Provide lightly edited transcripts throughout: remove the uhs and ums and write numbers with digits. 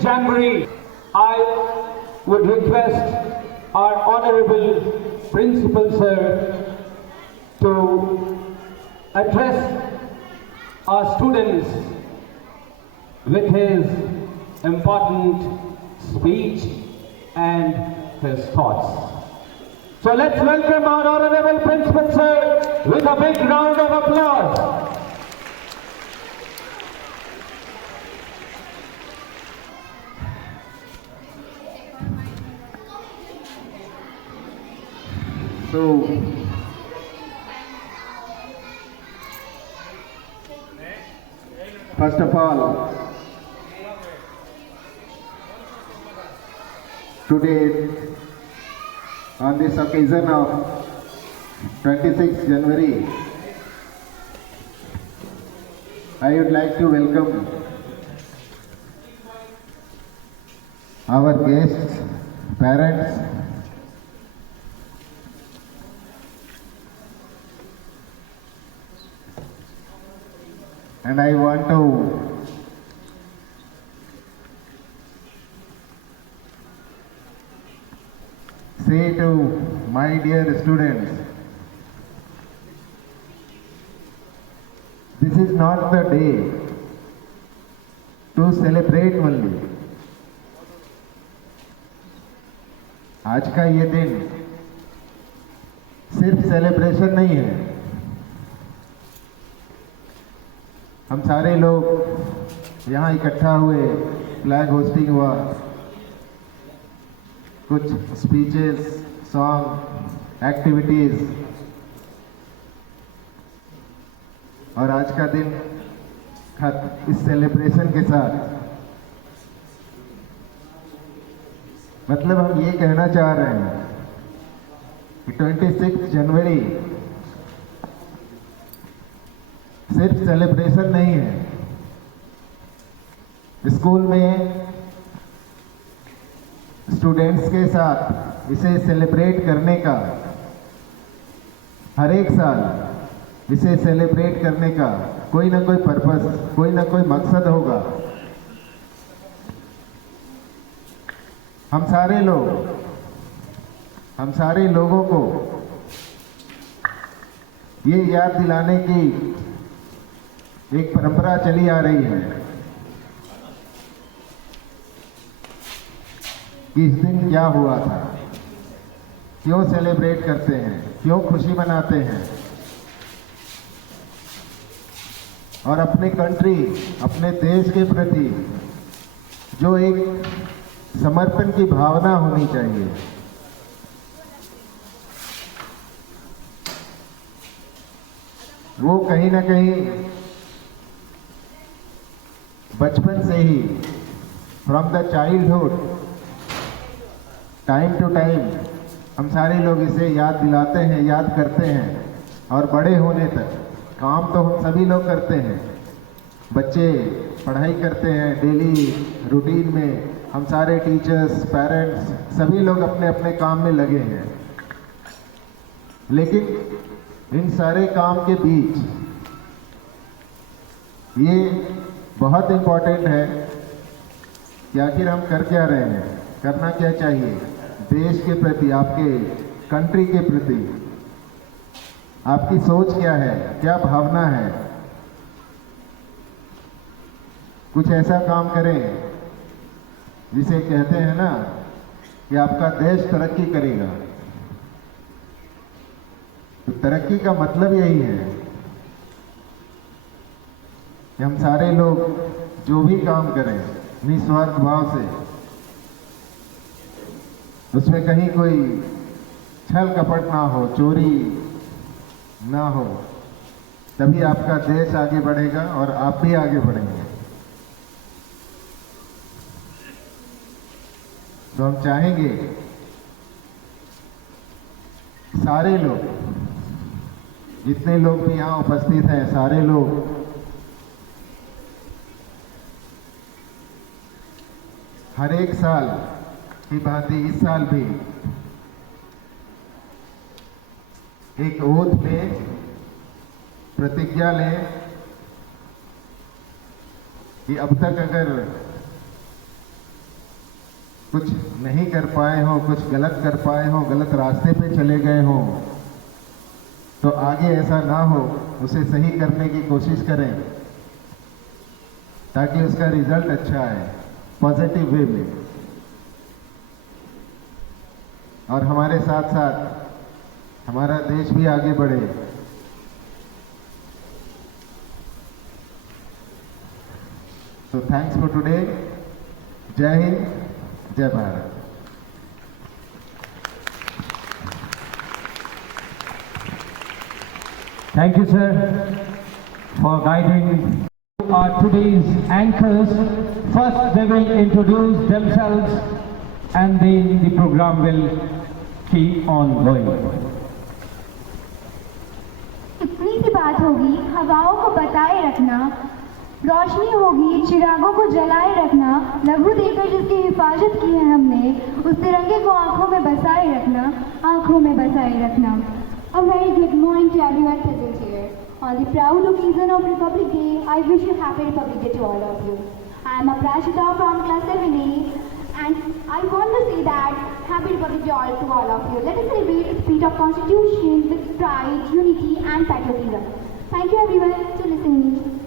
January, I would request our Honorable Principal Sir to address our students with his important speech and his thoughts. So let's welcome our Honorable Principal Sir with a big round of applause. So, first of all, today on this occasion of 26th January, I would like to welcome our guests, parents, and I want to say to my dear students, this is not the day to celebrate only. आज का ये दिन सिर्फ celebration नहीं है। हम सारे लोग यहाँ इकट्ठा हुए, फ्लैग होस्टिंग हुआ, कुछ स्पीचेस, सॉन्ग, एक्टिविटीज, और आज का दिन इस सेलिब्रेशन के साथ, मतलब हम ये कहना चाह रहे हैं कि 26 जनवरी सिर्फ सेलिब्रेशन नहीं है। स्कूल में स्टूडेंट्स के साथ इसे सेलिब्रेट करने का, हर एक साल इसे सेलिब्रेट करने का कोई ना कोई पर्पस, कोई ना कोई मकसद होगा। हम सारे लोगों को ये याद दिलाने की एक परंपरा चली आ रही है कि इस दिन क्या हुआ था, क्यों सेलिब्रेट करते हैं, क्यों खुशी मनाते हैं, और अपने कंट्री, अपने देश के प्रति जो एक समर्पण की भावना होनी चाहिए, वो कहीं ना कहीं बचपन से ही, from the childhood, time to time हम सारे लोग इसे याद दिलाते हैं, याद करते हैं, और बड़े होने तक काम तो हम सभी लोग करते हैं। बच्चे पढ़ाई करते हैं, डेली रूटीन में हम सारे टीचर्स, पेरेंट्स, सभी लोग अपने अपने काम में लगे हैं। लेकिन इन सारे काम के बीच ये बहुत इम्पोर्टेंट है कि आखिर हम कर क्या रहे हैं, करना क्या चाहिए देश के प्रति, आपके कंट्री के प्रति। आपकी सोच क्या है, क्या भावना है। कुछ ऐसा काम करें जिसे कहते हैं ना कि आपका देश तरक्की करेगा। तो तरक्की का मतलब यही है कि हम सारे लोग जो भी काम करें निस्वार्थ भाव से, उसमें कहीं कोई छल कपट ना हो, चोरी ना हो, तभी आपका देश आगे बढ़ेगा और आप भी आगे बढ़ेंगे। तो हम चाहेंगे सारे लोग, जितने लोग भी यहाँ उपस्थित हैं, सारे लोग हर एक साल की भांति इस साल भी एक ओथ में प्रतिज्ञा लें कि अब तक अगर कुछ नहीं कर पाए हो, कुछ गलत कर पाए हो, गलत रास्ते पे चले गए हो, तो आगे ऐसा ना हो, उसे सही करने की कोशिश करें ताकि उसका रिजल्ट अच्छा आए पॉजिटिव वे में। और हमारे साथ साथ हमारा देश भी आगे बढ़े। तो थैंक्स फॉर टुडे। जय हिंद, जय Bharat. Thank you, sir, for guiding our today's anchors. First, they will introduce themselves, and then the program will keep on going. इतनी सी बात होगी, हवाओं को बताए रखना, रोशनी होगी, चिरागों को जलाए रखना, लघु देकर जिसकी हिफाजत की है हमने, उस तिरंगे को आंखों में बसाए रखना, आंखों में बसाए रखना। A very good morning to everyone present here. On the proud occasion of Republic Day, I wish you happy Republic Day to all of you. I am Aprashita from class 7A, and I want to say that happy Republic Day to all of you. Let us celebrate the spirit of Constitution with pride, unity and patriotism. Thank you everyone for listening.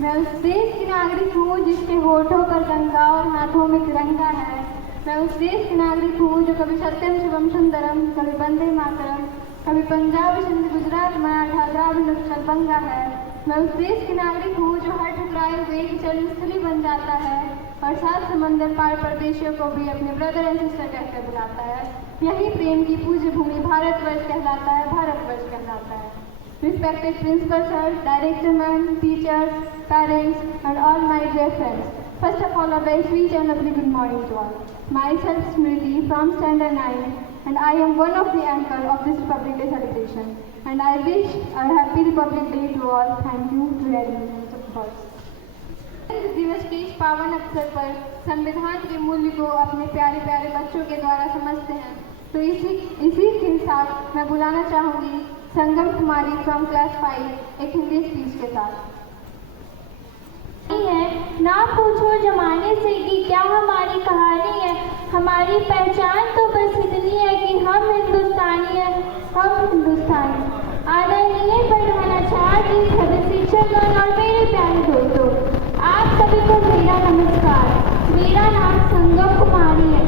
मैं उस देश की नागरिक हूँ जिसके होठों पर गंगा और हाथों में तिरंगा है। मैं उस देश की नागरिक हूँ जो कभी सत्यम शिवम सुंदरम, कभी वंदे मातरम, कभी पंजाब सिंध गुजरात मराठा द्राविड़ उत्कल बंगा है। मैं उस देश की नागरिक हूँ जो हर ठुकराए हुए हिचल स्थली बन जाता है और सात समंदर पार परदेशियों को भी अपने ब्रदर एंड सिस्टर कहकर बुलाता है। यही प्रेम की पूज्य भूमि भारतवर्ष कहलाता है, भारतवर्ष कहलाता है। Respected Principal Sir, Director Ma'am, teachers, parents, and all my dear friends. First of all, a very sweet and lovely good morning to all. Myself Smriti from Standard 9, and I am one of the anchor of this Republic Day celebration. And I wish a happy Republic Day to all. Thank you to everyone of us. इस दिवस के इस पावन अवसर पर संविधान के मूल्य को अपने प्यारे प्यारे बच्चों के द्वारा समझते हैं, तो इसी के साथ मैं बुलाना चाहूँगी संगम कुमारी फ्रॉम क्लास 5 एक हिंदी स्पीच के साथ। है ना पूछो जमाने से कि क्या हमारी कहानी है, हमारी पहचान तो बस इतनी है कि हम हिंदुस्तानी हैं, हम हिंदुस्तानी। आदरणीय प्रधानाचार्य जी, सभी शिक्षकगण और मेरे प्यारे दोस्तों, आप सभी को मेरा नमस्कार। मेरा नाम संगम कुमारी है।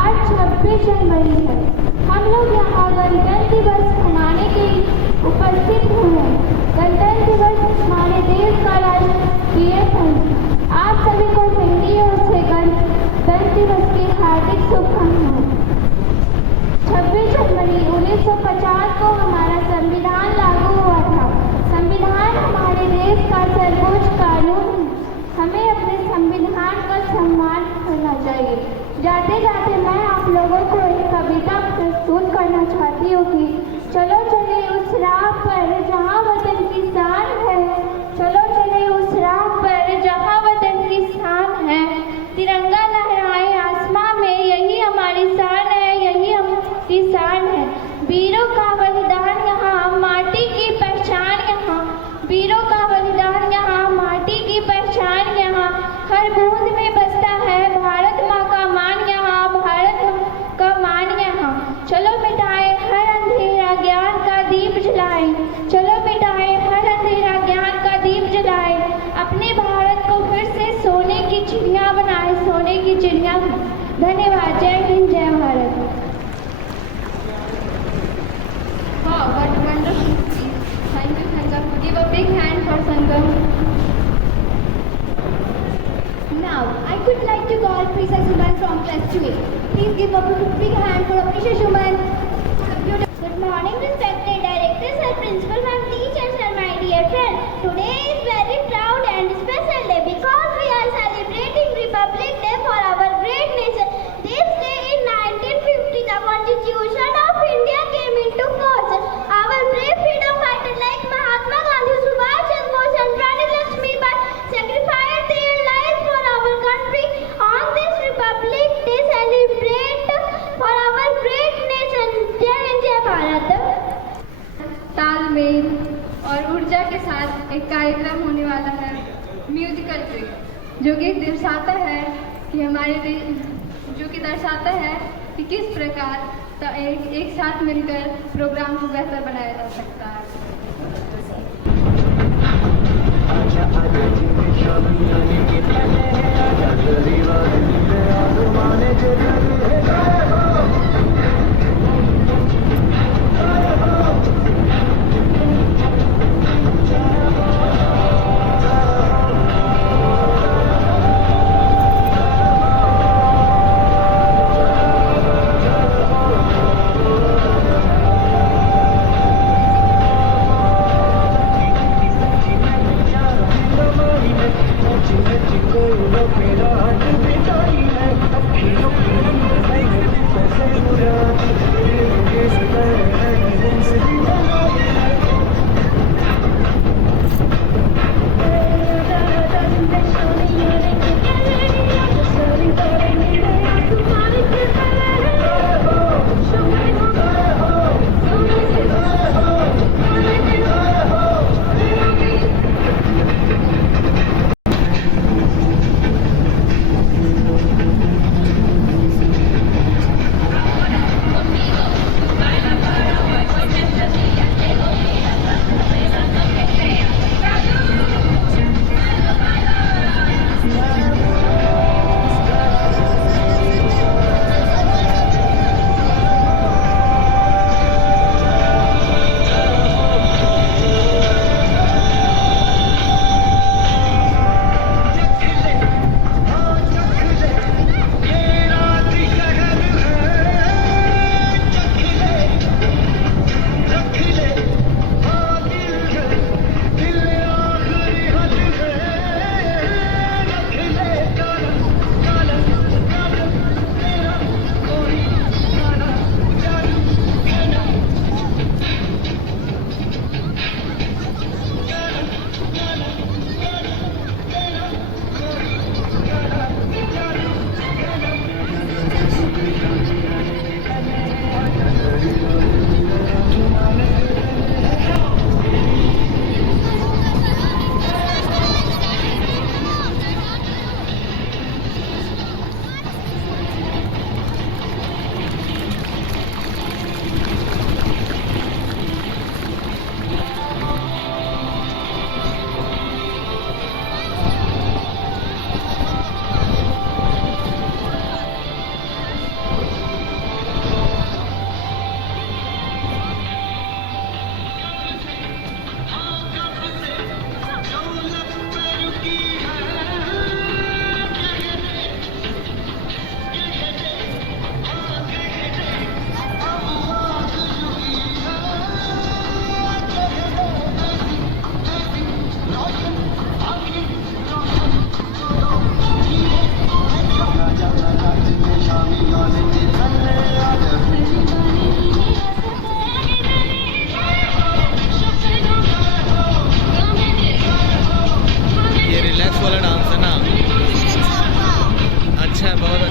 आज 26 जनवरी है। हम लोग यहाँ गणतंत्र दिवस मनाने के लिए उपस्थित हुए हैं। गणतंत्र दिवस हमारे देश का राष्ट्रीय है। आप सभी को हिंदी और से गणतंत्र दिवस की हार्दिक शुभकामनाएं। 26 जनवरी 1950 को हमारा संविधान लागू हुआ था। संविधान हमारे देश का सर्वोच्च कानून है। हमें अपने संविधान का सम्मान करना चाहिए। जाते जाते मैं आप लोगों को एक कविता प्रस्तुत करना चाहती हूँ कि चलो चले उस राह पर जहाँ वतन की शान है, चलो चले उस राह पर जहाँ वतन की शान है, तिरंगा लहराए आसमां में, यही हमारी शान है, यही हमारी शान है। वीरों का बलिदान यहाँ, माटी की पहचान यहाँ, वीरों का बलिदान यहाँ, माटी की पहचान यहाँ, हर बूंद में बसता है भारत माँ का मान यहाँ, भारत माँ का मान यहाँ। चलो मिटाए हर अंधेरा, ज्ञान का दीप जलाए, चलो मिटाए हर अंधेरा, ज्ञान का दीप जलाए, अपने भारत को फिर से सोने की चिड़िया बनाए, सोने की चिड़िया। धन्यवाद। जय हिंद, जय Bharat. Wow, what wonderful speech. Thank you, Sangam. Give a big hand for Sangam. Now, I would like to call Prisha Shuman from class 2A. Please give a big hand for Prisha Shuman. Good morning, respected directors and principal and teachers and my dear friends. Today is very proud and special day because we are celebrating Republic Day for our great nation. This day in 1950, the Constitution of India came into force. Our brave freedom fighters like Mahatma Gandhi, Subhash Chandra Bose and Rani Lakshmibai sacrificed their lives for our country. On this Republic Day, celebrate for our great nation. Jai Hind, Jai Bharat. तालमेल और ऊर्जा के साथ एक कार्यक्रम होने वाला है, म्यूजिकल ट्रिक, जो कि दर्शाता है कि हमारे देश जो कि दर्शाता है कि किस प्रकार एक साथ मिलकर प्रोग्राम को बेहतर बनाया जा सकता है।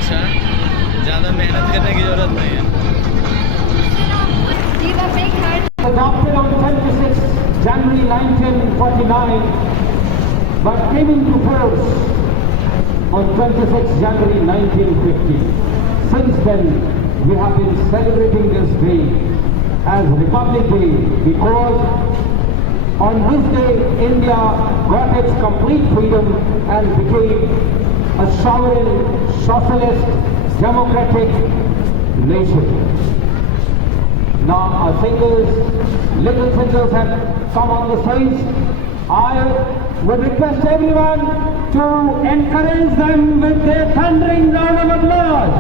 ज़्यादा मेहनत करने की ज़रूरत नहीं है। Adopted on 26 January 1949, but came into force on 26 January 1950. Since then, we have been celebrating this day as Republic Day because on this day, India got its complete freedom and became a sovereign, socialist, democratic nation. Now our singers, little singers have come on the stage. I would request everyone to encourage them with their thundering round of applause.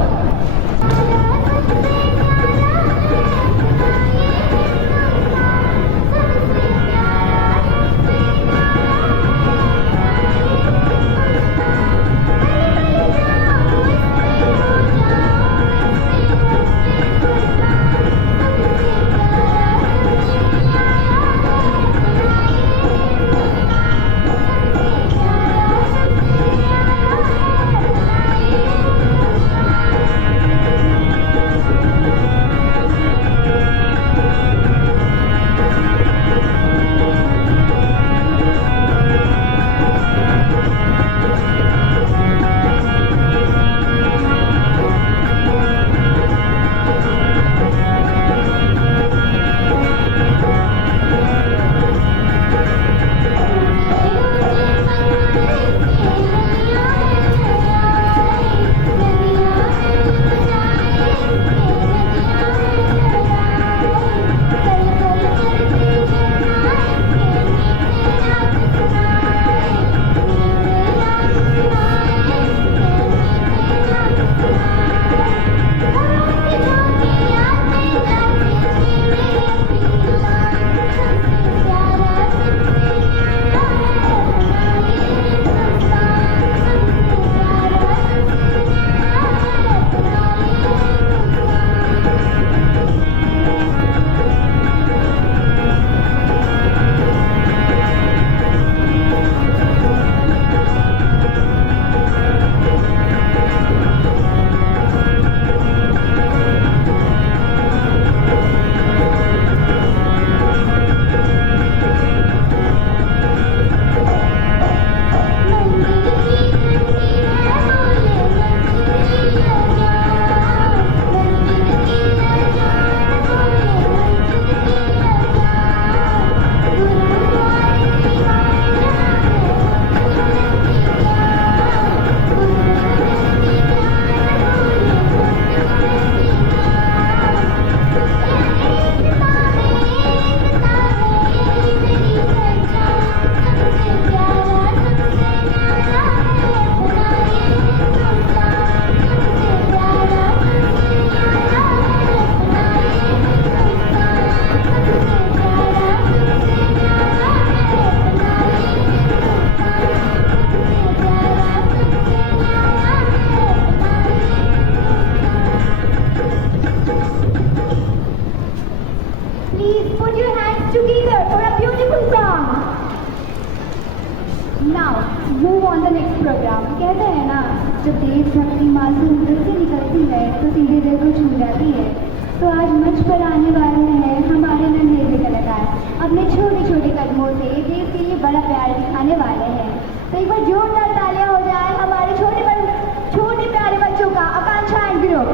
Please put your hands together for a beautiful song. Now, move on the next program. कहते हैं ना, जब देशभक्ति मासूम दिल से निकलती है तो सीधे दिल को छू जाती है। तो आज मंच पर आने वाले हैं हमारे नन्हे कलाकार। अपने छोटे छोटे कदमों से देश के लिए बड़ा प्यार दिखाने वाले हैं। तो एक बार जोरदार तालियां हो जाए हमारे छोटे प्यारे बच्चों का, आकांक्षा एंड ग्रुप।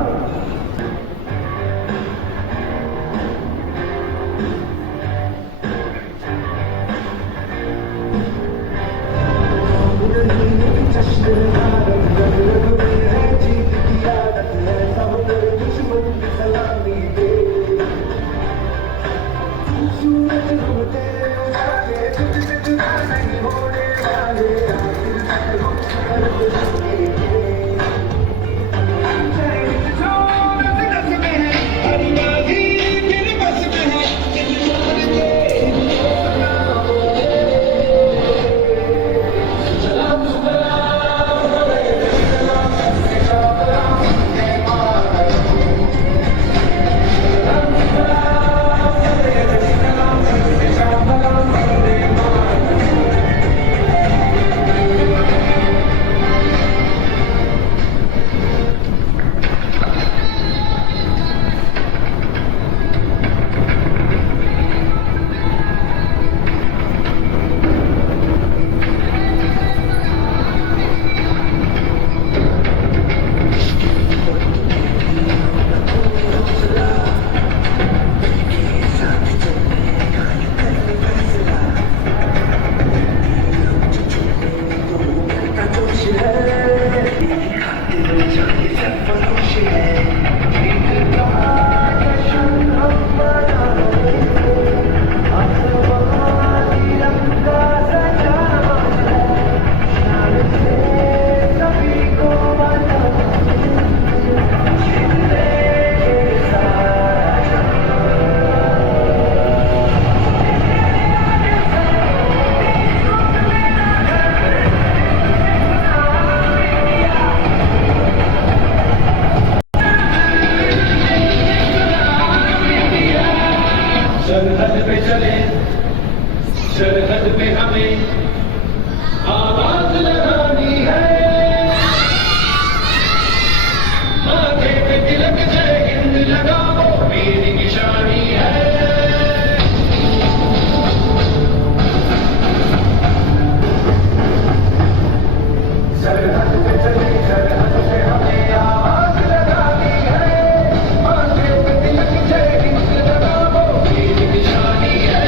सरहद पे हमें आवाज लगानी है, माथे पे तिलक जय हिंद लगाओ मेरी निशानी है। सरहद पे चले सरहद पे हमें आवाज लगानी है, माथे पे तिलक जय हिंद लगाओ मेरी निशानी है।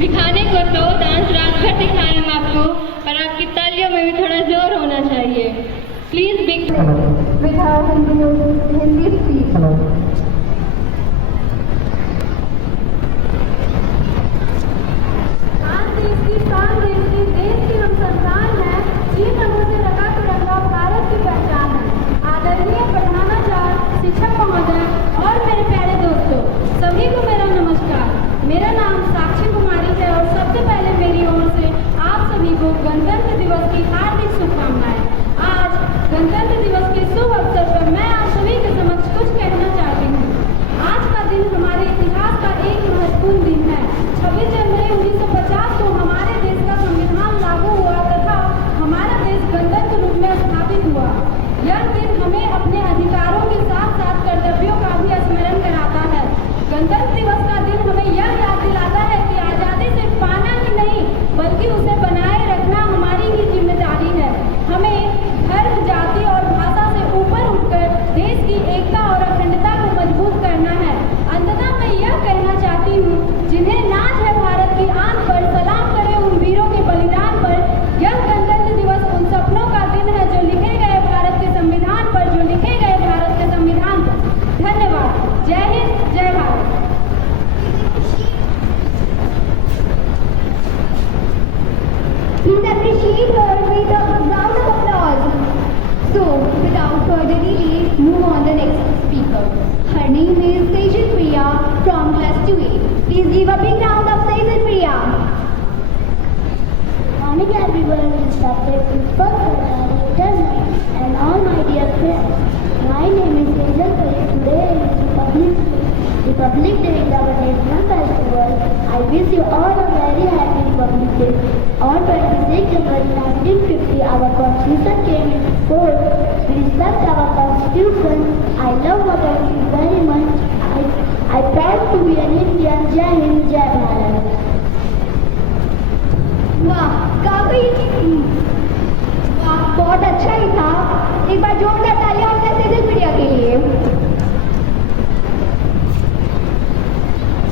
दिखाने को तो डांस रात भर दिखाए हम आपको, पर आपकी तालियों में भी थोड़ा जोर होना चाहिए। Please big without Hindi speech. आज देश की शान, देश की हम संतान है, इन रंगों से रंगा तिरंगा भारत की पहचान है। आदरणीय प्रधानाचार्य, शिक्षक महोदय और मेरे प्यारे दोस्तों, सभी को मेरा नमस्कार। मेरा नाम साक्षी कुमारी है और सबसे पहले मेरी ओर से आप सभी को गणतंत्र दिवस की हार्दिक शुभकामनाएं। आज गणतंत्र दिवस के शुभ अवसर पर मैं आप सभी के समक्ष कुछ कहना चाहती हूँ। आज का दिन हमारे इतिहास का एक महत्वपूर्ण दिन है। 26 जनवरी 1950 को हमारे देश का संविधान लागू हुआ तथा हमारा देश गणतंत्र रूप में स्थापित हुआ। यह दिन हमें अपने अधिकारों के साथ साथ कर्तव्यों का भी स्मरण कराता है। गणतंत्र दिवस का दिन हमें यह याद दिलाता है कि आज़ादी सिर्फ पाना ही नहीं बल्कि उसे बनाए रखना हमारी ही जिम्मेदारी है। हमें धर्म, जाति और भाषा से ऊपर उठकर देश की एकता और अखंडता को मजबूत करना है। अंततः मैं यह from class 2A. Please give a big round of applause and Priya. Morning everyone, respected principal, and all my dear friends. My name is Hazel Paris. Today is Republic Day is our national festival. I wish you all a very happy Republic Day. On 26 January 1950, our Constitution came into force. We respect our Constitution. I love our country very much. I proud to be an Indian. Jai Hind, Jai Bharat. वाह, काफी वाह, बहुत अच्छा ही था. एक बार जोरदार तालियां होंगे तेजल मीडिया के लिए.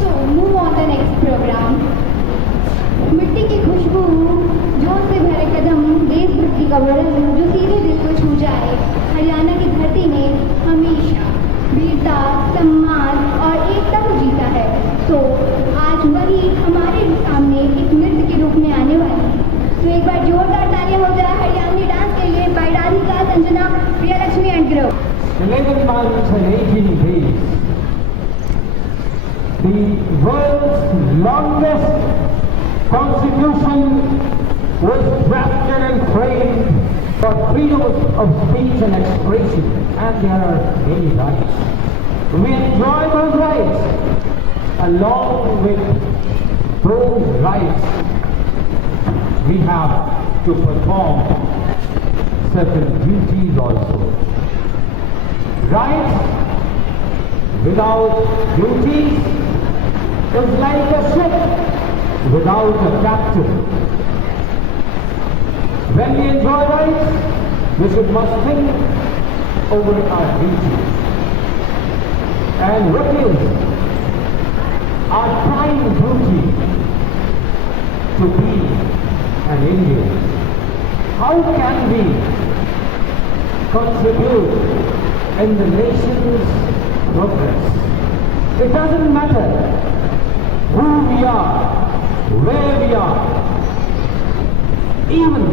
So move on the next program. मिट्टी की खुशबू, जोर से भरे कदम, देशभक्ति का वर्णन जो सीधे दिल को छू जाए. हरियाणा की धरती ने हमेशा वीरता, सम्मान और एकता को जीता है. तो आज वही हमारे सामने एक नृत्य के रूप में आने वाली है. तो एक बार जोरदार तालियां हो जाए हरियाणवी डांस के लिए by Radhika, Sanjana, Priya Lakshmi and group. 11 months and 18 days. The world's longest constitution was drafted and framed for freedom of speech and expression, and there are many rights. We enjoy those rights. Along with those rights, we have to perform certain duties also. Rights without duties is like a ship without a captain. When we enjoy rights, we must think over our duties. And what is our prime duty? To be an Indian. How can we contribute in the nation's progress? It doesn't matter who we are, where we are. Even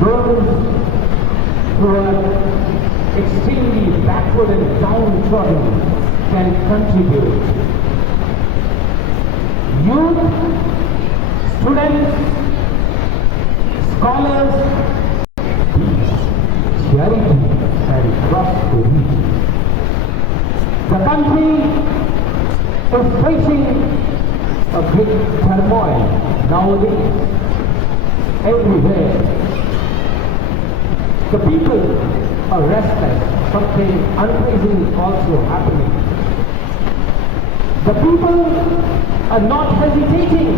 those who are extremely backward and downtrodden can contribute. Youth, students, scholars, peace, charity, and prosperity. The country is facing a big turmoil nowadays. Everywhere, the people are restless. Something unpleasant is also happening. The people are not hesitating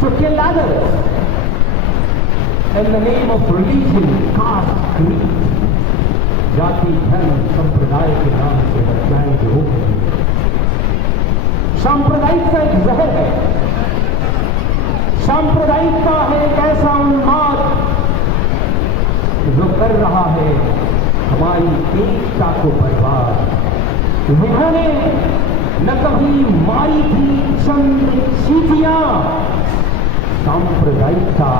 to kill others in the name of religion, caste, creed. जाति, धर्म, संप्रदाय के नाम से हत्याएं जो हो रही हैं. सांप्रदायिकता एक जहर है. सांप्रदायिकता है एक ऐसा उन्माद जो कर रहा है हमारी एकता को बर्बाद. जिन्होंने न कभी मारी थी चंद चीटियां, सांप्रदायिकता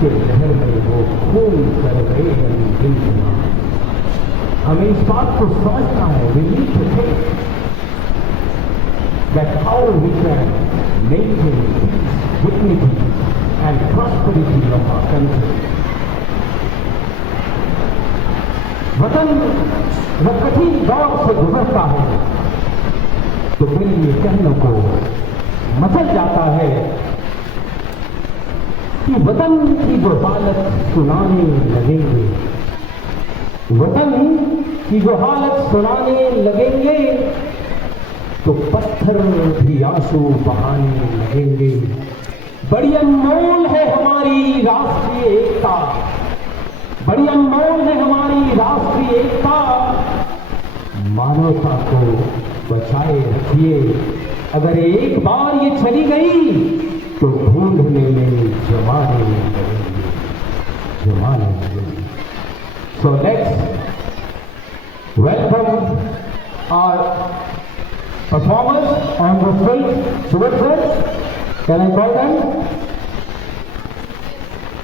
के लहर में वो खून कर गए जिंदगियां. हमें इस बात को समझना है. We need to think that how we can maintain peace, dignity and prosperity of our country. वतन जब कठिन दौर से गुजरता है तो दिल ये कहने को मचल जाता है कि वतन की जो हालत सुनाने लगेंगे, वतन की जो हालत सुनाने लगेंगे तो पत्थर भी आंसू बहाने लगेंगे. बड़ी अनमोल है हमारी राष्ट्रीय एकता, बड़ी अनमोल है हमारी राष्ट्रीय एकता. मानवता को बचाए रखिए. अगर एक बार ये चली गई तो ढूंढने में जमाने लगेंगे, जमाने लगेंगे. So let's welcome our performers on the stage. Subhash sir, can I call them?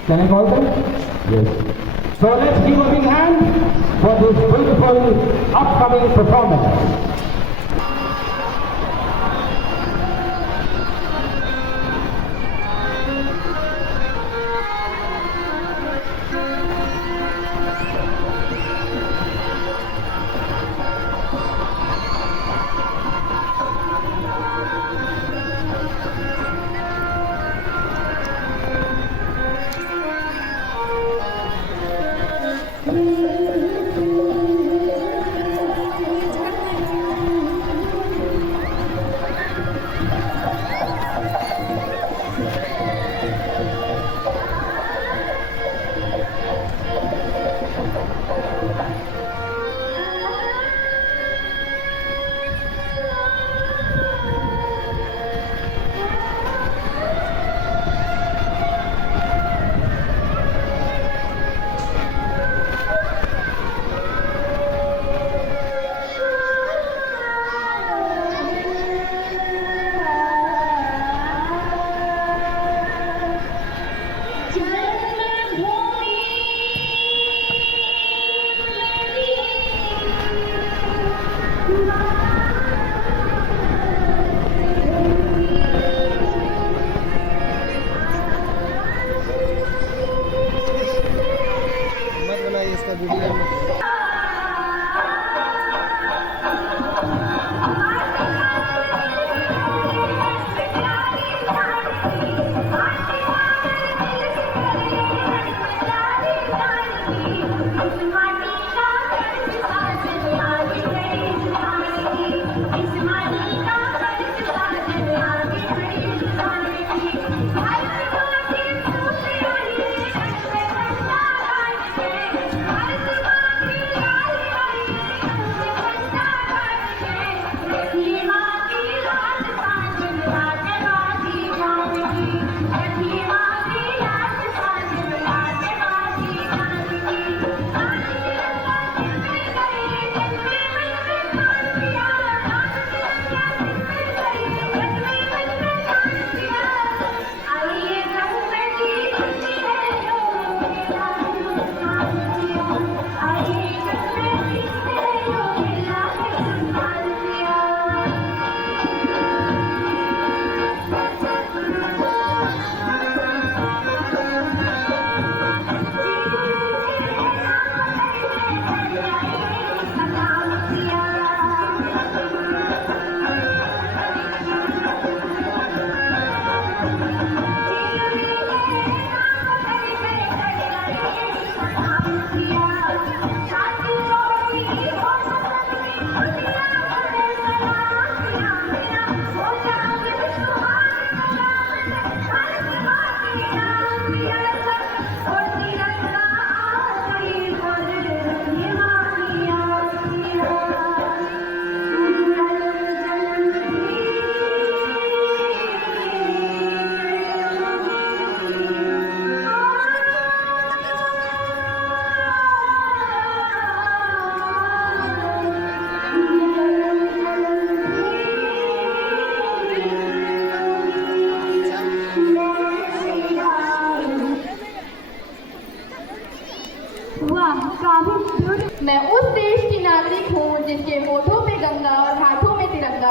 Can I call them? Yes. So let's give a big hand for this beautiful upcoming performance.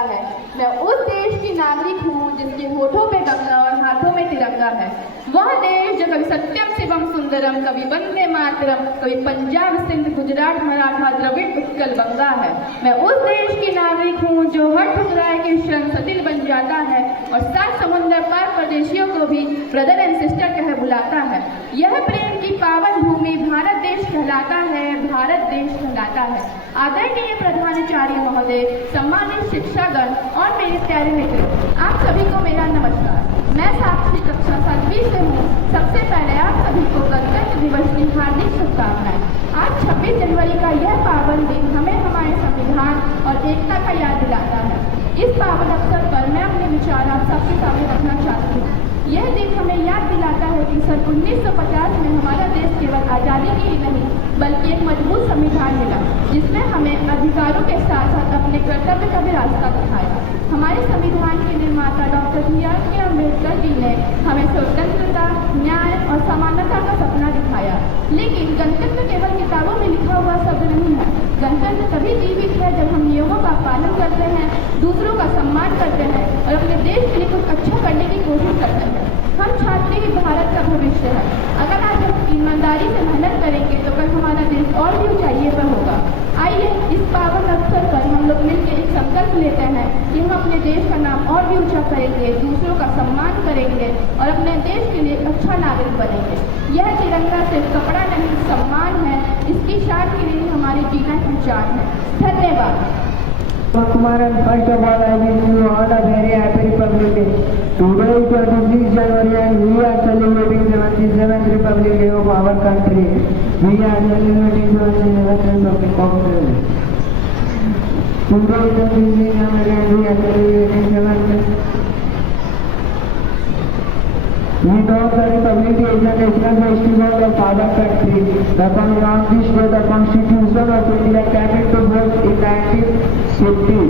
है। मैं उस देश की नागरिक हूँ जिसके होठों पे गंगा और हाथों में तिरंगा है। वह देश जो कभी सत्यम शिवम सुंदरम, कभी वंदे मातरम, कभी पंजाब सिंध गुजरात मराठा द्रविड़ उत्कल बंगा है। मैं उस देश की नागरिक हूँ जो हर ठुकराए के क्षण सतिल बन जाता है और 7 समुद्र पार परदेशियों को भी ब्रदर एंड सिस्टर कह बुलाता है। यह प्रेम की पावन भूमि भारत देश कहलाता है, भारत देश कहलाता है। आदरणीय प्रधानाचार्य महोदय, सम्मानित शिक्षागण और मेरे प्यारे मित्र, आप सभी को मेरा नमस्कार। मैं साक्षी कक्षा 7वीं से हूँ। सबसे पहले आप सभी को गणतंत्र दिवस की हार्दिक शुभकामनाएं। आज 26 जनवरी का यह पावन दिन हमें हमारे संविधान और एकता का याद दिलाता है। इस पावन अवसर पर मैं अपने विचार आप सबके सामने रखना चाहती हूँ। यह दिन हमें याद दिलाता है कि सन 1950 में हमारा देश केवल आज़ादी की ही नहीं बल्कि एक मजबूत संविधान मिला, जिसमें हमें अधिकारों के साथ साथ अपने कर्तव्य का भी रास्ता दिखाया। हमारे संविधान के निर्माता डॉक्टर बी.आर. अम्बेडकर जी ने हमें स्वतंत्रता, न्याय और समानता का सपना दिखाया। लेकिन गणतंत्र केवल किताबों में लिखा हुआ शब्द नहीं है। गणतंत्र तभी जीवित है जब हम नियमों का पालन करते हैं, दूसरों का सम्मान करते हैं और अपने देश के लिए कुछ अच्छा करने की कोशिश करते हैं। हम चाहते हैं भारत का भविष्य है। अगर आज हम ईमानदारी से मेहनत करेंगे तो कल हमारा देश और भी ऊंचाइयों पर होगा। आइए इस पावन अवसर पर हम लोग मिलकर एक संकल्प लेते हैं कि हम अपने देश का नाम और भी ऊंचा करेंगे, दूसरों का सम्मान करेंगे और अपने देश के लिए अच्छा नागरिक बनेंगे। यह तिरंगा सिर्फ कपड़ा नहीं, सम्मान है। इसकी शान के लिए हमारी जीना पहचान है। धन्यवाद। Kumaran, first of all, I wish you all a very happy Republic Day. Today is 26 January and we are celebrating 77th Republic Day of our country. We are celebrating 77th Republic of India. Today is 26 January and we are celebrating 7th. We know the Republic Day is a national festival of our country. On this day, the Constitution of India came into force in 1950.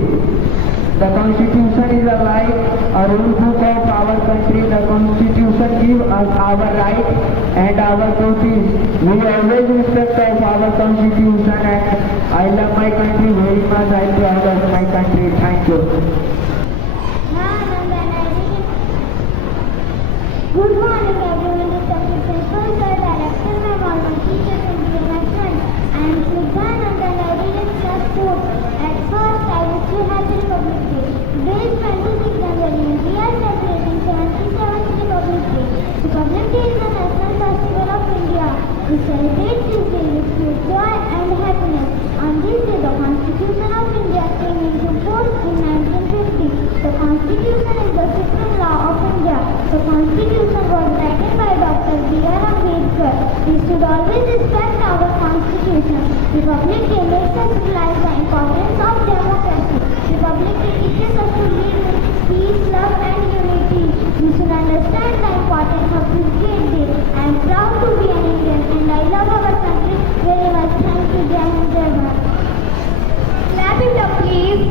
The Constitution is a right, a rule book of our country. The Constitution gives us our rights and our duties. We always respect of our Constitution and I love my country very much. I am proud of my country. Thank you. Good morning everyone, this is the principal, sir, director, my former teachers and dear friends. I am Shubhanand and I read in class 4. At first, I wish you happy Republic Day. Today is 26 January and we are celebrating 77th Republic Day. Republic Day is a national festival of India. We celebrate this day with great joy and happiness. On this day, the Constitution of India came into force in 1950. The Constitution is the supreme law of India. The Constitution was written by Dr. B.R. Ambedkar. We should always respect our Constitution. Republic Day makes us realize the importance of democracy. Republic Day teaches us to live with peace, love and unity. We should understand the importance of this great day. I am proud to be an Indian and I love our country very much. Thank you, Jai Hind, Jai Bharat. Clap it up please.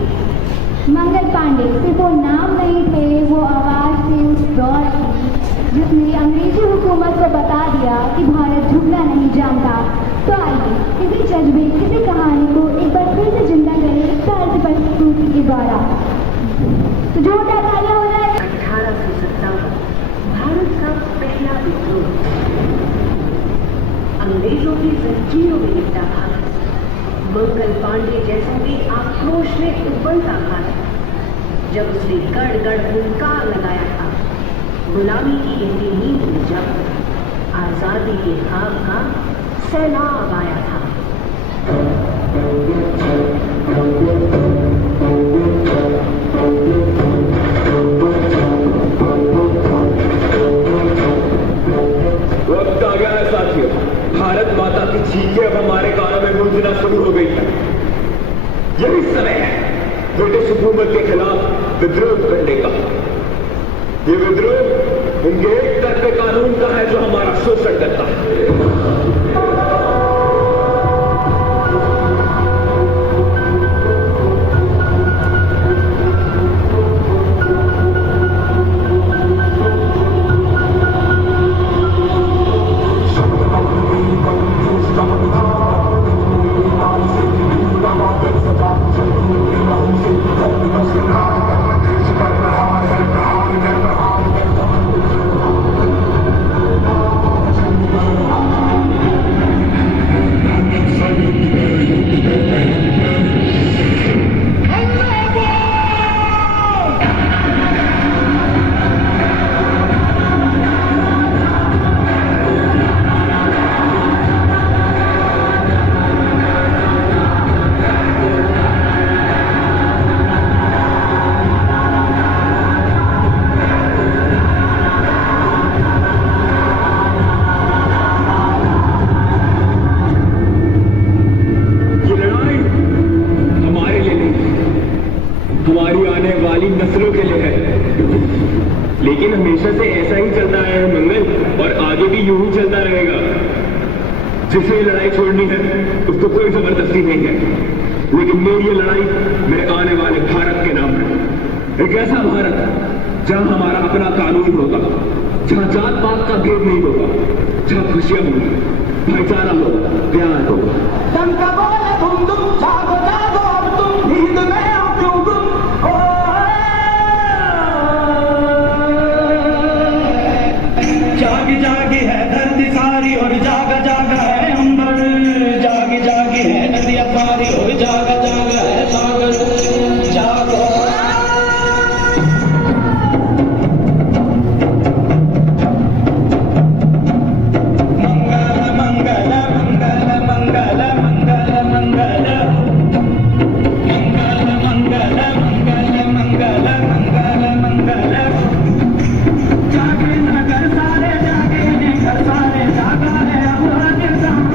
Mangal Pandey सिर्फ वो नाम नहीं थे, वो आवाज़ थी उस दौर की जिसने अंग्रेजी हुकूमत को बता दिया कि भारत झुकना नहीं जानता। तो आइए किसी जज्बे, किसी कहानी को एक बार फिर से जिंदा करें तर्ज पर स्फूर्ति के द्वारा। तो जोरदार तालियां हो जाए। 1857 भारत का पहला विद्रोह, अंग्रेजों की जंजीरों में लिपटा भारत, मंगल पांडे जैसों के आक्रोश में उबलता भारत, जब उसने गढ़ गढ़ हुंकार लगाया था, गुलामी की गहरी नींद में जब आजादी के खाब का सैलाब आया था। वक्त आ गया है साथियों, भारत माता की चीखें अब हमारे कानों में गूंजना शुरू हो गई है। यही समय है ब्रिटिश हुकूमत के खिलाफ विद्रोह करने का। ये विद्रोह उनके एक तरफे कानून का है जो हमारा शोषण करता है। Let's go. हमारी आने वाली नस्लों के लिए है। लेकिन हमेशा से ऐसा ही चलता आया है मंगल, और आगे भी यूं ही चलता रहेगा। जिसे ये लड़ाई छोड़नी है उसको कोई जबरदस्ती नहीं है, लेकिन मेरी ये लड़ाई मेरे आने वाले भारत के नाम है। एक ऐसा भारत जहां हमारा अपना कानून होगा, जहां जात पात का भेद नहीं होगा, जहां खुशियां होंगी, भाईचारा होगा, प्यार होगा। जागी जागी है धरती सारी और जागा जागा है अंबर, जागी जागी है नदियां सारी और जागा जागा है सागर। जागो मंगल मंगल मंगल मंगल मंगल मंगल मंगल मंगल मंगल मंगल मंगल मंगल। जागे नगर सारे जागे हैं, घर सारे जागा है अमराज साहब।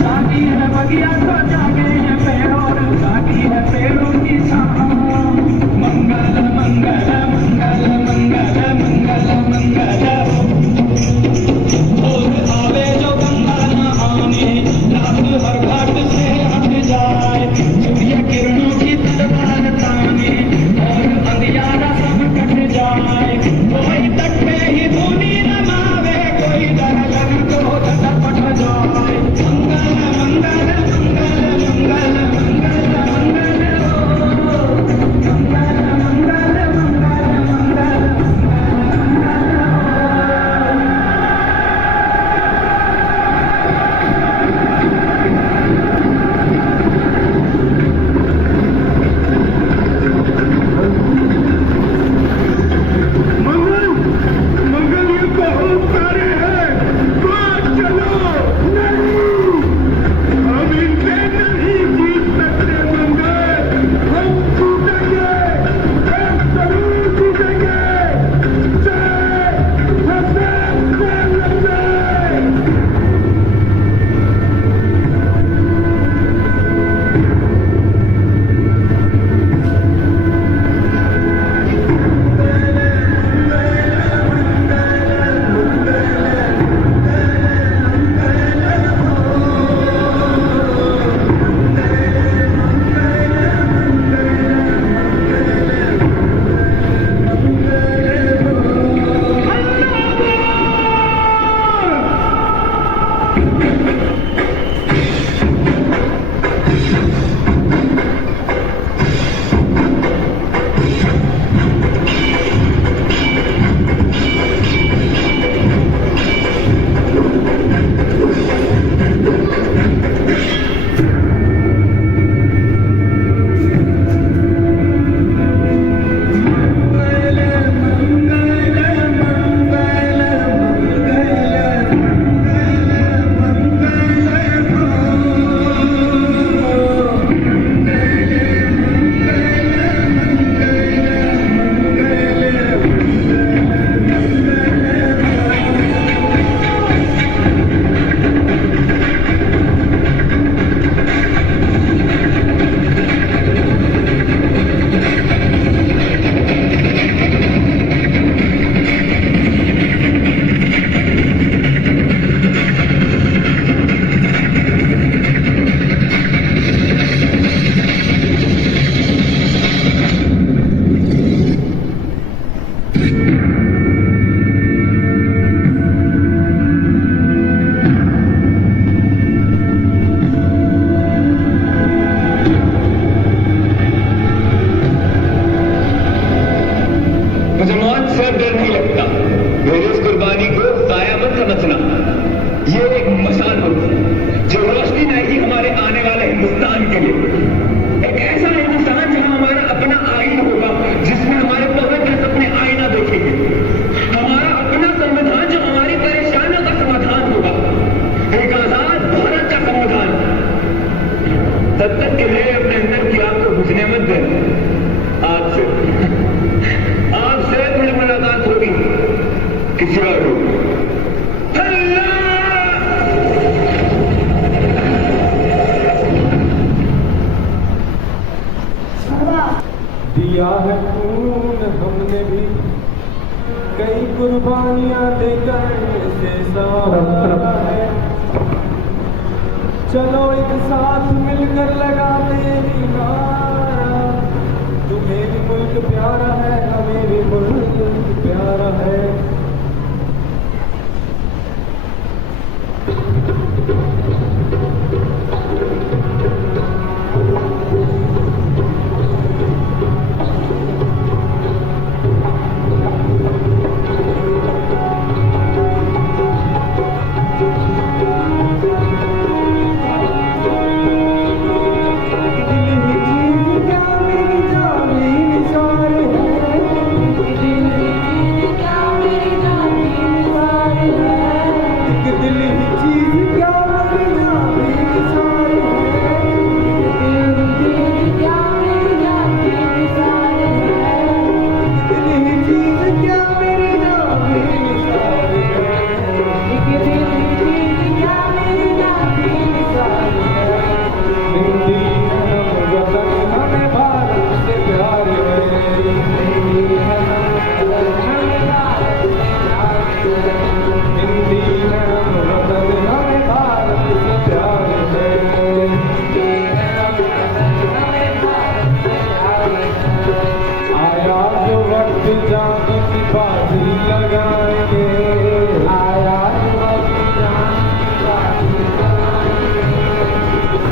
जागी है बगिया तो जागे हैं पेड़ और जागी है पेड़ों की छाँव। मंगल मंगल मंगल मंगल मंगल मंगल। और आवे जो गंगा नहाने, रात हर घाट से हट जाए, सूर्य किरणों की तलवार ताने और अंधियारा सब कट जाए। कोई तट पे ही धूनी नमावे, कोई दरगन को झटपट जाए। मंगल मंगल मंगल मंगल मंगल मंगल हो। मंगल मंगल मंगल मंगल मंगल मंगल ये बहुत सारे हैं, तो चलो। नहीं, हम इनसे नहीं जीत सकते मंगल, हम जीतेंगे, हम जरूर जीतेंगे। जय हसन मंगल। मुझे मौत से अब डर नहीं लगता। मेरी इस कुर्बानी को जाया मत समझना। ये एक मशाल होगी जो रोशनी लाएगी हमारे आने वाले हिंदुस्तान के लिए। एक ऐसा हिंदुस्तान जहां हमारा अपना आईना होगा, जिसमें हमारे पूर्वज अपने आईना देखेंगे। हमारा अपना संविधान जो हमारी परेशानियों का समाधान होगा। एक आजाद भारत का संविधान। तब तक के लिए अपने अंदर की आग को बुझने मत देना। आपसे फिर मुलाकात होगी किसी और रूप। अल्लाह पिया है खून हमने भी, कई कुर्बानियां देकर से सारा है। चलो एक साथ मिलकर लगाते हैं नारा, तुम्हें भी मुल्क प्यारा है, हमें भी मुल्क प्यारा है।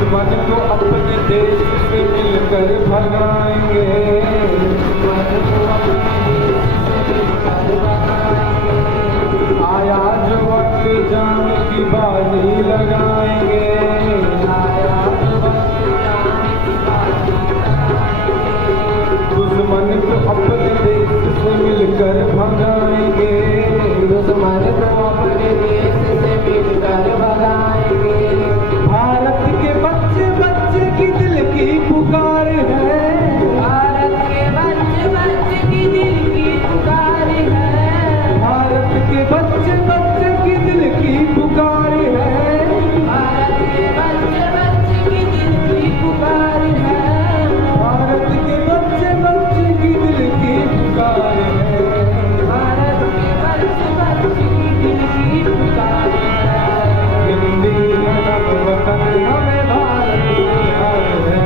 मन को अपने देश से मिलकर भगाएंगे, आया जो वक्त जान की बाजी लगाएंगे, दुश्मन को अपने देश से मिलकर भगाएंगे, दुश्मन को अपने देश से मिलकर भगाएंगे। भारत के बच्चे बच्चे की दिल की पुकार है, भारत के बच्चे बच्चे की दिल की पुकार है, भारत के बच्चे बच्चे की दिल की पुकार है, भारत के बच्चे बच्चे की दिल की पुकार है, भारत के बच्चे बच्चे की दिल की पुकार है, भारत के बच्चे बच्चे की दिल की पुकार है। हिंदी है वतन हमें भारत से प्यार है,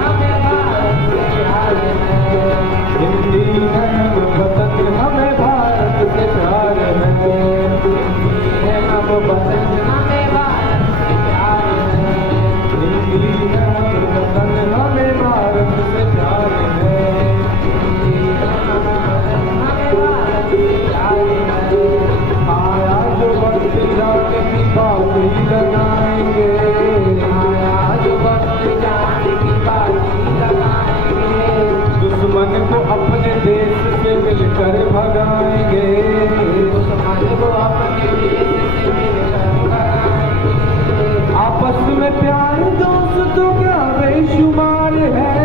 हमें भारत से प्यार है, हिंदी है वतन हमें भारत से प्यार है, है हम वतन हमें भारत से प्यार है, हिंदी है वतन हमें भारत से प्यार है, हिंदी है वतन हमें भारत से प्यार है। आया जो वक्त जाने की बाजी लगाएंगे, आया जो वक्त जाने की बाजी लगाएंगे, दुश्मन को अपने देश से मिलकर भगाएंगे, दुश्मन को अपने देश से मिलकर भगाएंगे। आपस में प्यार दोस्तों क्या बेशुमार है,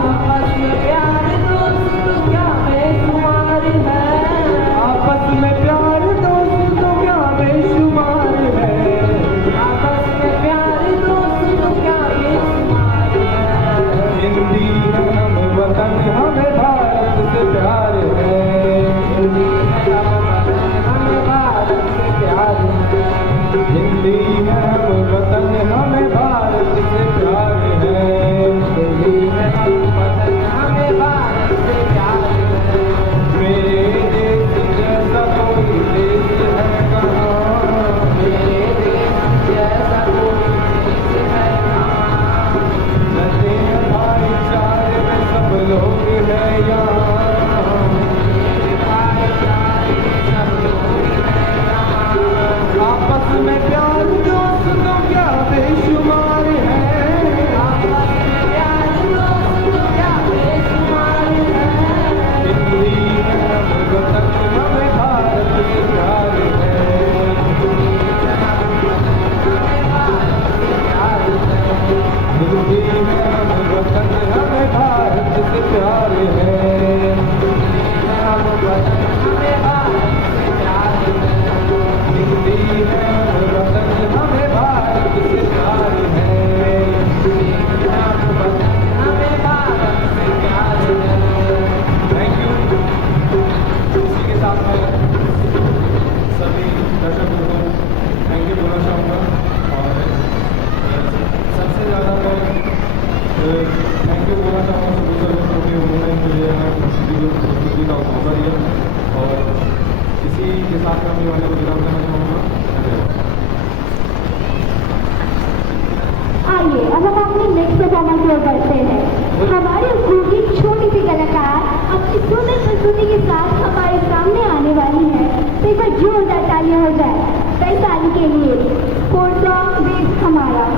आपस में प्यार दोस्तों क्या बेशुमार है, आपस में प्यार दोस्तों क्या बेशुमार है, आपस में प्यार दोस्तों क्या बेशुमार है। हिंदी है हम वतन हमें भारत से प्यार है, हिंदी है हम वतन हमें भारत से प्यार है, हिंदी है हम वतन हमें भारत से प्यार करना चाहूँगा सभी सर्विस के उन्होंने मुझे प्रस्तुति का मौका दिया और इसी के साथ मैं अपने वाले को विराम करना चाहूँगा। आइए अब हम अपने नेक्स्ट परफॉर्मेंस की ओर बढ़ते हैं। हमारे स्कूल की छोटी सी कलाकार अपनी सुंदर प्रस्तुति के साथ हमारे सामने आने वाली है। तो एक बार जोरदार तालियां हो जाए वैशाली के लिए। स्पोर्ट्स सॉन्ग देश हमारा।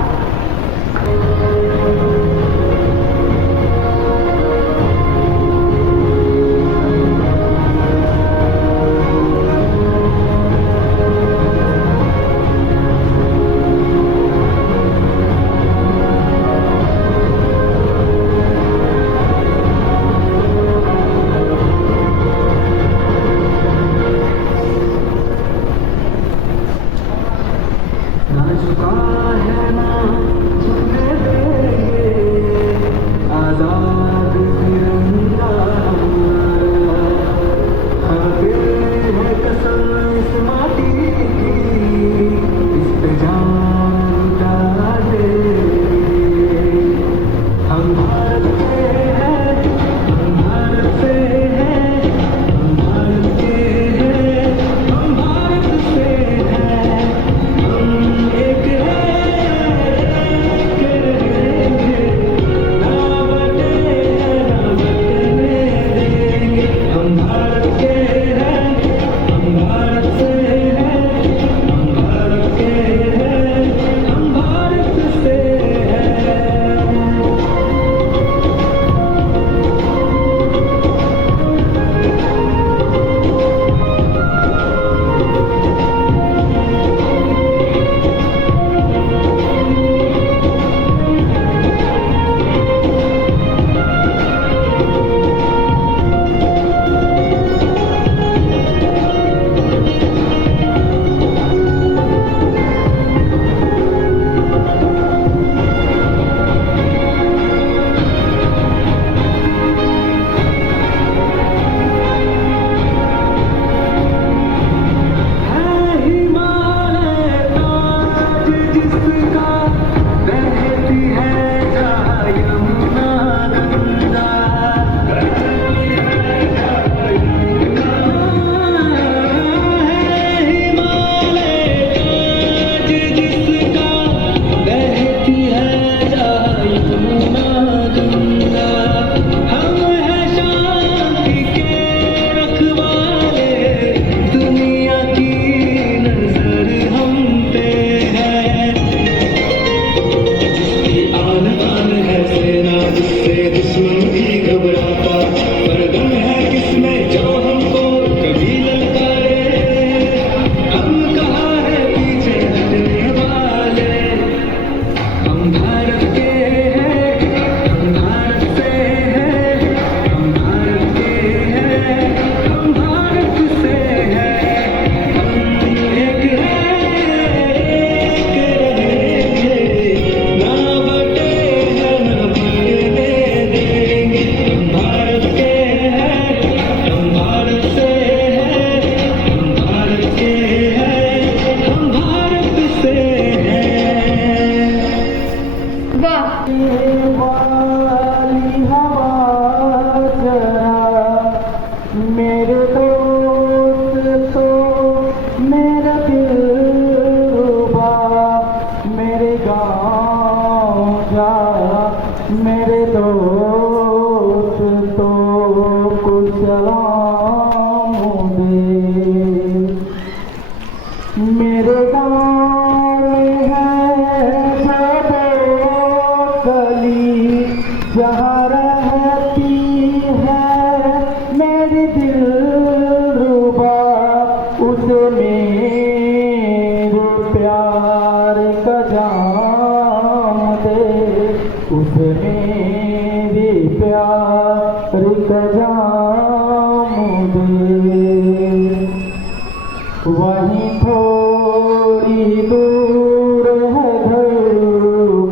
वहीं थोड़ी दूर है घर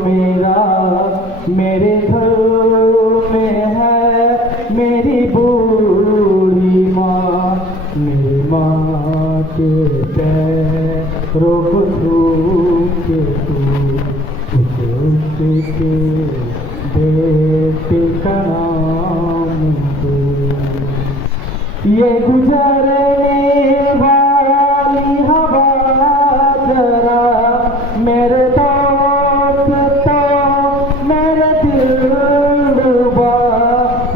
मेरा, मेरे घर में है मेरी बूढ़ी माँ, मेरी माँ के पैरों को छू के तू उसके बेटे का ये गुजरने वाली हवा जरा मेरे दोस्त तो मेरे दिलरुबा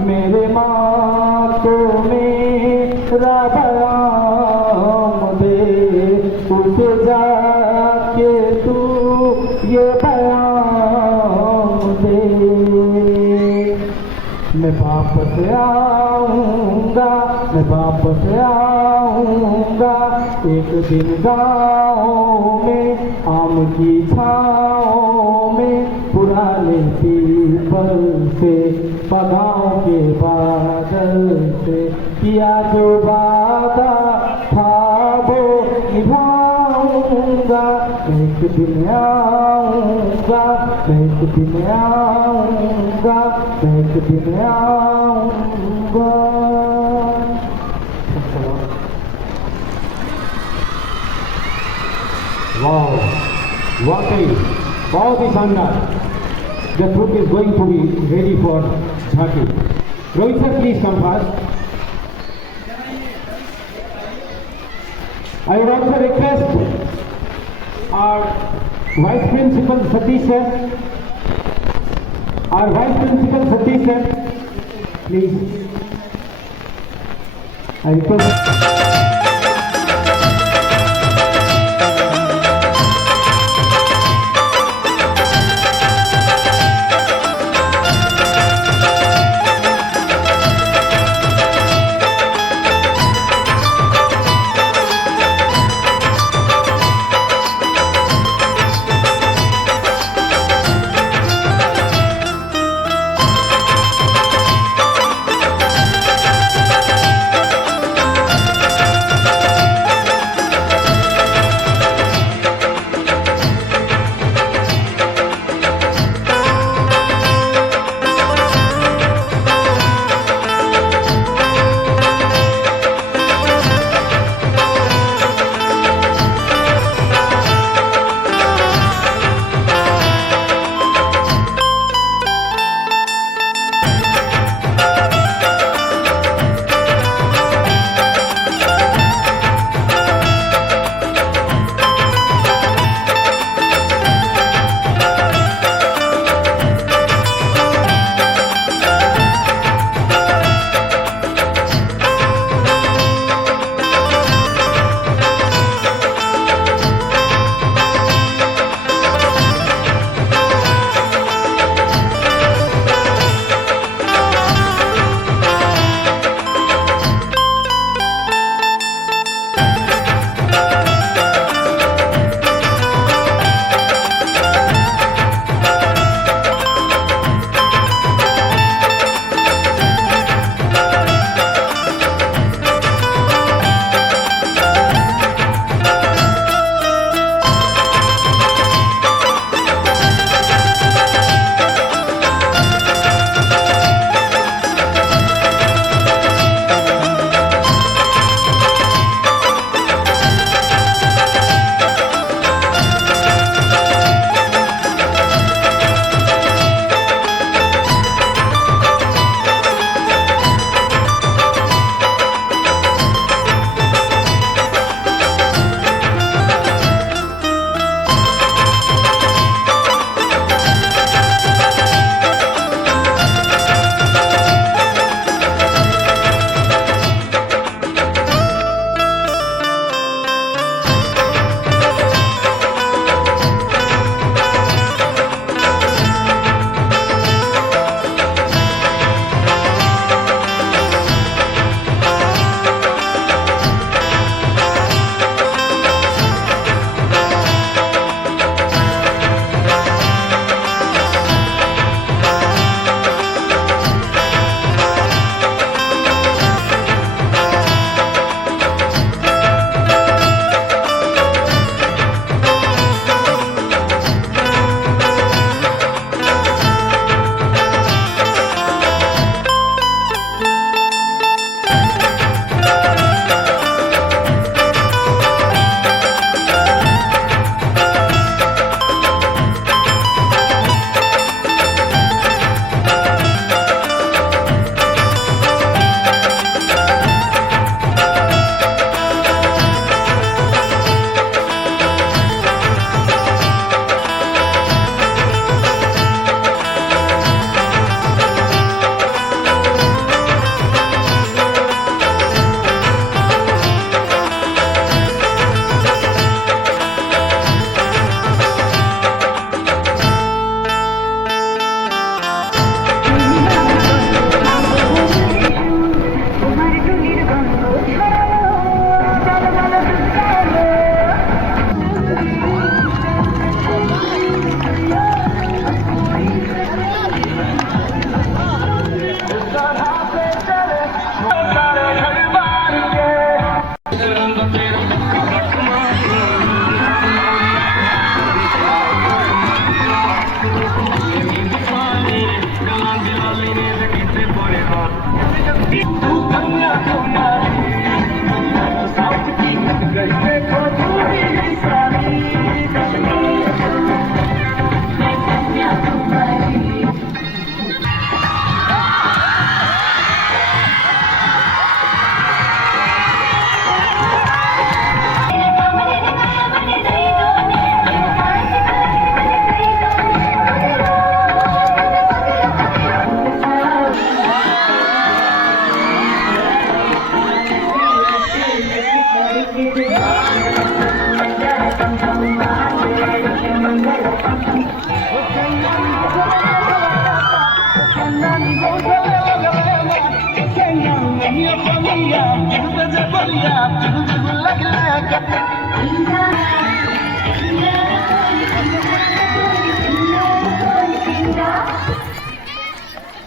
मेरे माँ को मेरा बयान दे उसे जाके तू ये बयान दे मैं वापस आऊंगा मैं वापस आऊंगा एक दिन गाँव में आम की छाँव में पुराने पीपल से पगाओं के बादल से किया जो वादा था वो निभाऊंगा मैं एक दिन आऊंगा मैं एक दिन आऊंगा मैं एक दिन आऊंगा। वाह वाकई बहुत ही शानदार। The group is going to be ready for Jhaki. Rohit sir, please come fast. I would also request our Vice Principal Satish sir, please. I request.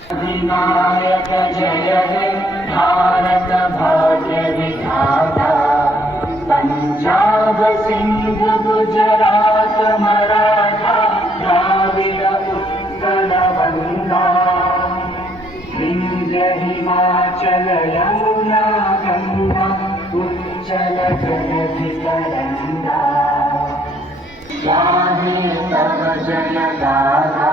अधिनायक जय हे भारत भाग्य विधाता, पंजाब सिंध गुजरात मराठा द्राविड उत्कल बंगा, विंध्य हिमाचल यमुना गंगा उच्चल जलधि तरंगा, गाहे तव जय गाथा,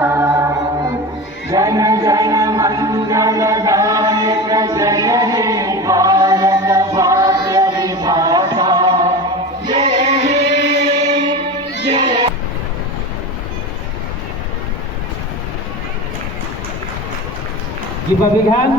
जन जन मंगल दायक जय हे भारत भाग्य विधाता, जय हे जय। Give a big hand.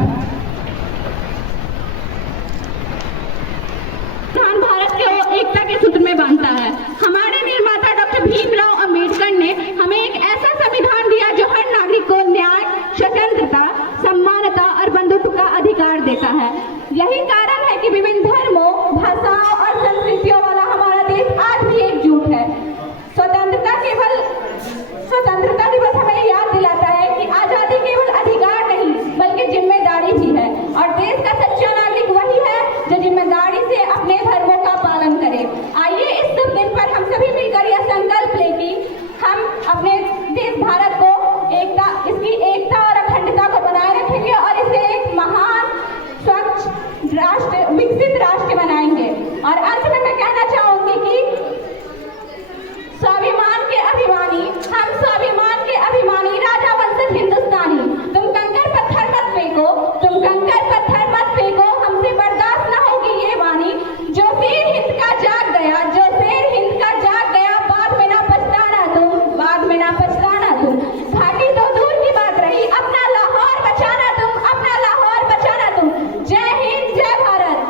Bharat को एकता के सूत्र में बांधता है। हमारे निर्माता डॉक्टर भीमराव अंबेडकर ने हमें एक ऐसा संविधान दिया जो हर नागरिक को न्याय, स्वतंत्रता, सम्मानता और बंधुत्व का अधिकार देता है। यही कारण है कि विभिन्न धर्मों, भाषाओं और संस्कृतियों वाला हमारा देश आज भी एकजुट है। स्वतंत्रता दिवस हमें याद दिलाता है कि आजादी केवल अधिकार नहीं बल्कि जिम्मेदारी भी है, और देश का सच्चा नागरिक वही है जो जिम्मेदारी से अपने धर्मों का पालन करे। आइए इस शुभ दिन पर हम सभी मिलकर यह संकल्प लें कि हम अपने देश भारत को इसकी एकता और अखंडता को बनाए रखेंगे और इसे एक महान स्वच्छ राष्ट्र, विकसित राष्ट्र बनाएंगे। और अंत में मैं कहना चाहूंगी कि स्वाभिमान के अभिमानी, हम स्वाभिमान के अभिमानी राजा वंशज हिंदुस्तानी, तुम कंकर पत्थर मत फेंको, तुम कंकर पत्थर मत फेंको, हमसे बर्दाश्त न होगी ये वाणी, जो शेर हिंद का जाग गया, जो शेर हिंद का जाग गया, बाद में ना पछताना तुम, बाद में ना पछताना तुम। घाटी तो दूर की बात रही, अपना लाहौर बचाना तुम, अपना लाहौर बचाना तुम। जय हिंद, जय भारत।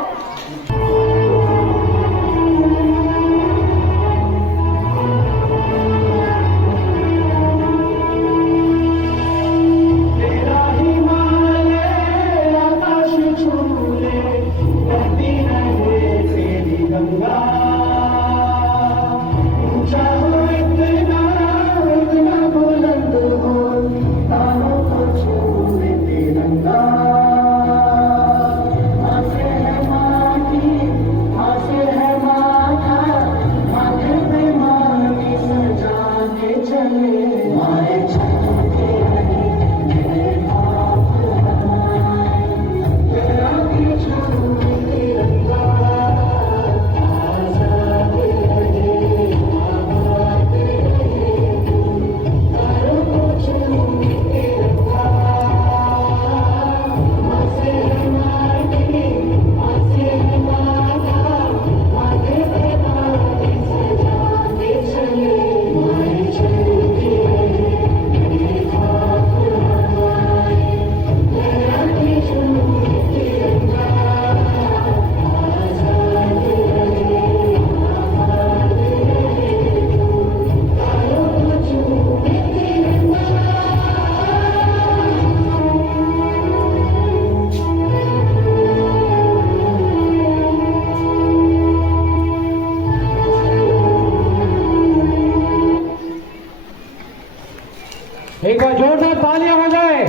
एक बार जोरदार तालियां हो जाए।